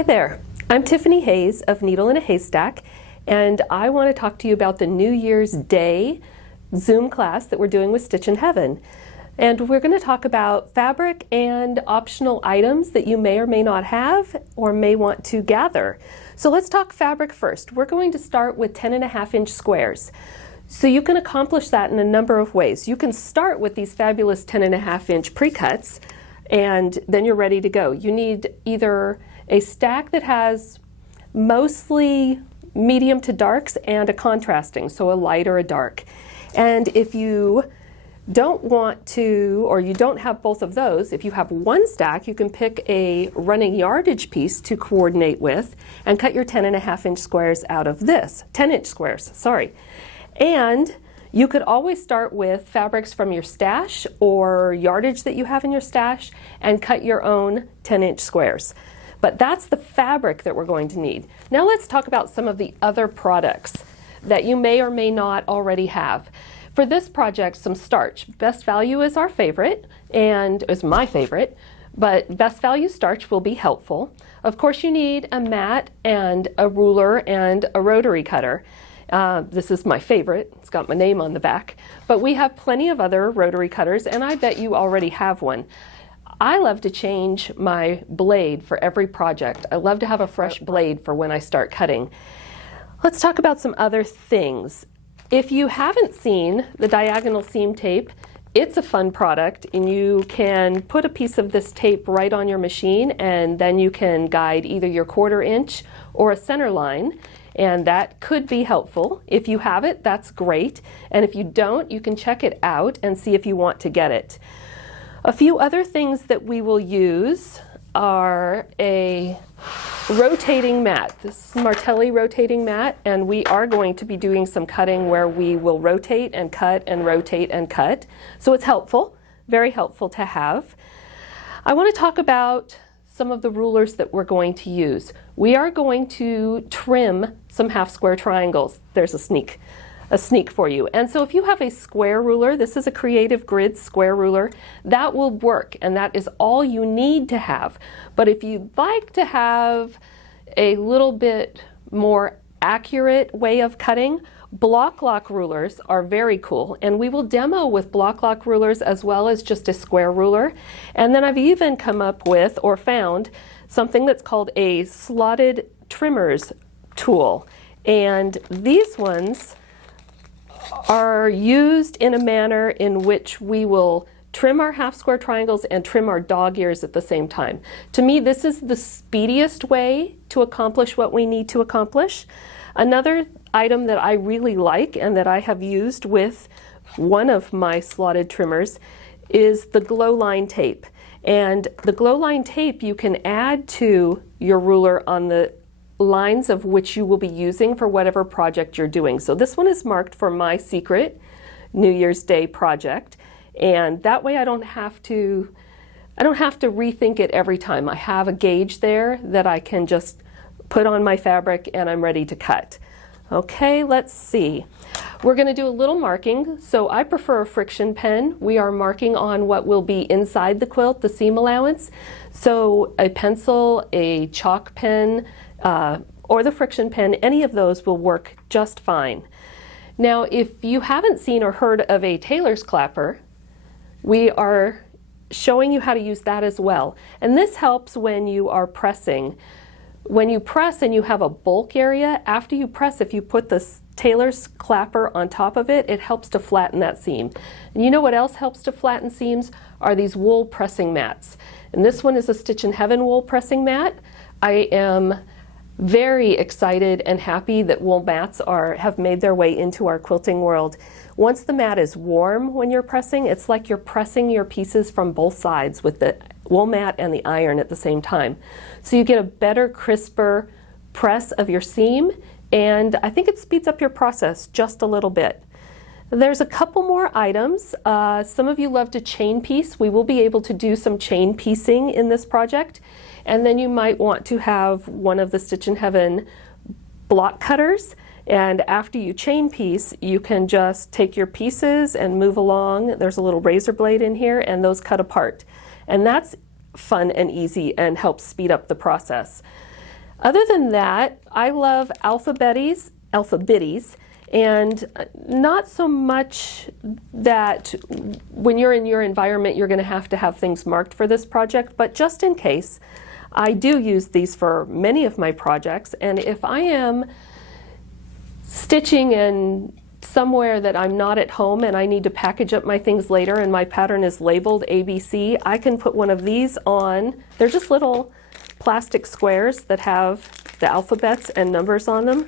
Hi there, I'm Tiffany Hayes of Needle in a Haystack, and I want to talk to you about the New Year's Day Zoom class that we're doing with Stitch in Heaven. And we're going to talk about fabric and optional items that you may or may not have or may want to gather. So let's talk fabric first. We're going to start with 10.5-inch squares. So you can accomplish that in a number of ways. You can start with these fabulous 10.5-inch pre-cuts, and then you're ready to go. You need either a stack that has mostly medium to darks and a contrasting, so a light or a dark. And if you don't want to, or you don't have both of those, if you have one stack, you can pick a running yardage piece to coordinate with and cut your 10.5-inch squares out of this, 10-inch squares, sorry. And you could always start with fabrics from your stash or yardage that you have in your stash and cut your own 10-inch squares. But that's the fabric that we're going to need. Now let's talk about some of the other products that you may or may not already have. For this project, some starch. Best Value is our favorite, and is my favorite, but Best Value starch will be helpful. Of course, you need a mat and a ruler and a rotary cutter. This is my favorite. It's got my name on the back. But we have plenty of other rotary cutters, and I bet you already have one. I love to change my blade for every project. I love to have a fresh blade for when I start cutting. Let's talk about some other things. If you haven't seen the diagonal seam tape, it's a fun product, and you can put a piece of this tape right on your machine, and then you can guide either your 1/4 inch or a center line, and that could be helpful. If you have it, that's great, and if you don't, you can check it out and see if you want to get it. A few other things that we will use are a rotating mat. This is Martelli rotating mat, and we are going to be doing some cutting where we will rotate and cut and rotate and cut. So it's helpful, very helpful to have. I want to talk about some of the rulers that we're going to use. We are going to trim some half square triangles. There's a sneak for you. And so if you have a square ruler, this is a Creative Grid square ruler, that will work, and that is all you need to have. But if you'd like to have a little bit more accurate way of cutting, block lock rulers are very cool, and we will demo with block lock rulers as well as just a square ruler. And then I've even come up with or found something that's called a slotted trimmers tool. And these ones are used in a manner in which we will trim our half square triangles and trim our dog ears at the same time. To me, this is the speediest way to accomplish what we need to accomplish. Another item that I really like and that I have used with one of my slotted trimmers is the glow line tape. And the glow line tape you can add to your ruler on the lines of which you will be using for whatever project you're doing. So this one is marked for my secret New Year's Day project, and that way I don't have to rethink it every time. I have a gauge there that I can just put on my fabric and I'm ready to cut. Okay, let's see. We're going to do a little marking. So I prefer a friction pen. We are marking on what will be inside the quilt, the seam allowance. So a pencil, a chalk pen, or the friction pen, any of those will work just fine. Now, if you haven't seen or heard of a tailor's clapper, we are showing you how to use that as well. And this helps when you are pressing. When you press and you have a bulk area, after you press, if you put the tailor's clapper on top of it, it helps to flatten that seam. And you know what else helps to flatten seams? Are these wool pressing mats. And this one is a Stitch in Heaven wool pressing mat. I am very excited and happy that wool mats have made their way into our quilting world. Once the mat is warm when you're pressing, it's like you're pressing your pieces from both sides with the wool mat and the iron at the same time. So you get a better, crisper press of your seam, and I think it speeds up your process just a little bit. There's a couple more items. Some of you love to chain piece. We will be able to do some chain piecing in this project. And then you might want to have one of the Stitch in Heaven block cutters. And after you chain piece, you can just take your pieces and move along. There's a little razor blade in here, and those cut apart. And that's fun and easy and helps speed up the process. Other than that, I love alpha bitties, and not so much that when you're in your environment you're going to have things marked for this project, but just in case, I do use these for many of my projects. And if I am stitching in somewhere that I'm not at home and I need to package up my things later and my pattern is labeled ABC, I can put one of these on. They're just little plastic squares that have the alphabets and numbers on them.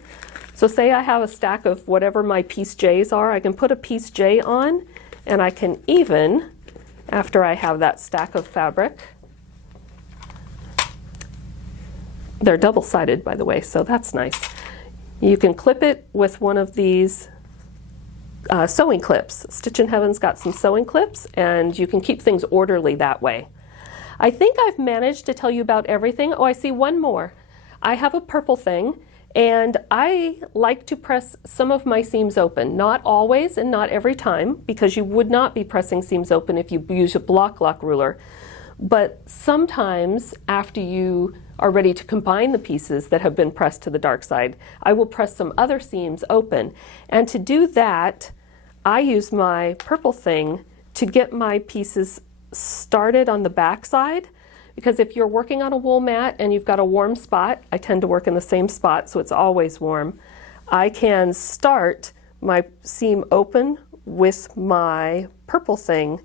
So say I have a stack of whatever my piece J's are, I can put a piece J on, and I can even, after I have that stack of fabric, they're double-sided by the way, so that's nice. You can clip it with one of these sewing clips. Stitchin' Heaven's got some sewing clips, and you can keep things orderly that way. I think I've managed to tell you about everything. Oh, I see one more. I have a purple thing, and I like to press some of my seams open. Not always and not every time, because you would not be pressing seams open if you use a block lock ruler. But sometimes after you are ready to combine the pieces that have been pressed to the dark side, I will press some other seams open. And to do that, I use my purple thing to get my pieces started on the back side, because if you're working on a wool mat and you've got a warm spot, I tend to work in the same spot so it's always warm, I can start my seam open with my purple thing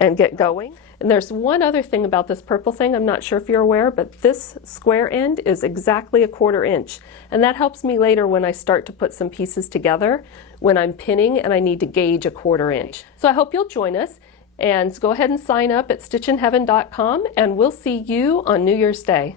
and get going. And there's one other thing about this purple thing, I'm not sure if you're aware, but this square end is exactly 1/4 inch. And that helps me later when I start to put some pieces together, when I'm pinning and I need to gauge 1/4 inch. So I hope you'll join us, and go ahead and sign up at stitchinheaven.com, and we'll see you on New Year's Day.